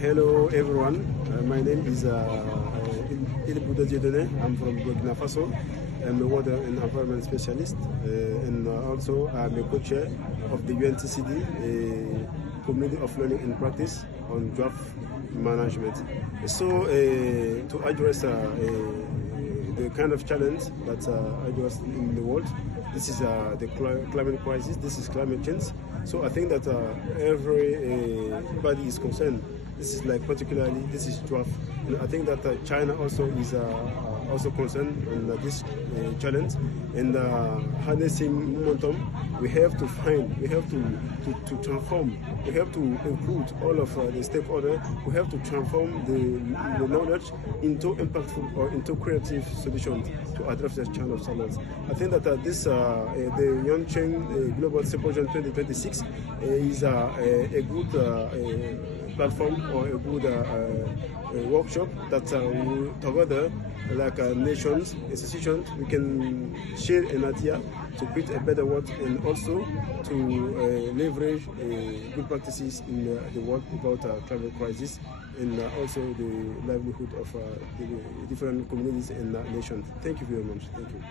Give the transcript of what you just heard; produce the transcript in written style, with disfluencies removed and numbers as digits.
Hello everyone, my name is Ilbouda Dieudonné. I'm from Burkina Faso. I'm a water and environment specialist and also I'm a co-chair of the UNTCD Community of Learning and Practice on Draft Management. So to address the kind of challenge that address in the world, this is the climate crisis, this is climate change. So I think that everybody is concerned. This is like particularly, this is draft. And I think that China also is also concerned on this challenge. And harnessing momentum, we have to find, we have to transform, we have to include all of the stakeholders, we have to transform the knowledge into impactful or into creative solutions to address this challenge. I think that the Yongcheng Global Symposium 2026 is a good platform or a good workshop that together, like nations, institutions, we can share an idea to create a better world and also to leverage good practices in the world about climate crisis and also the livelihood of the different communities and nations. Thank you very much. Thank you.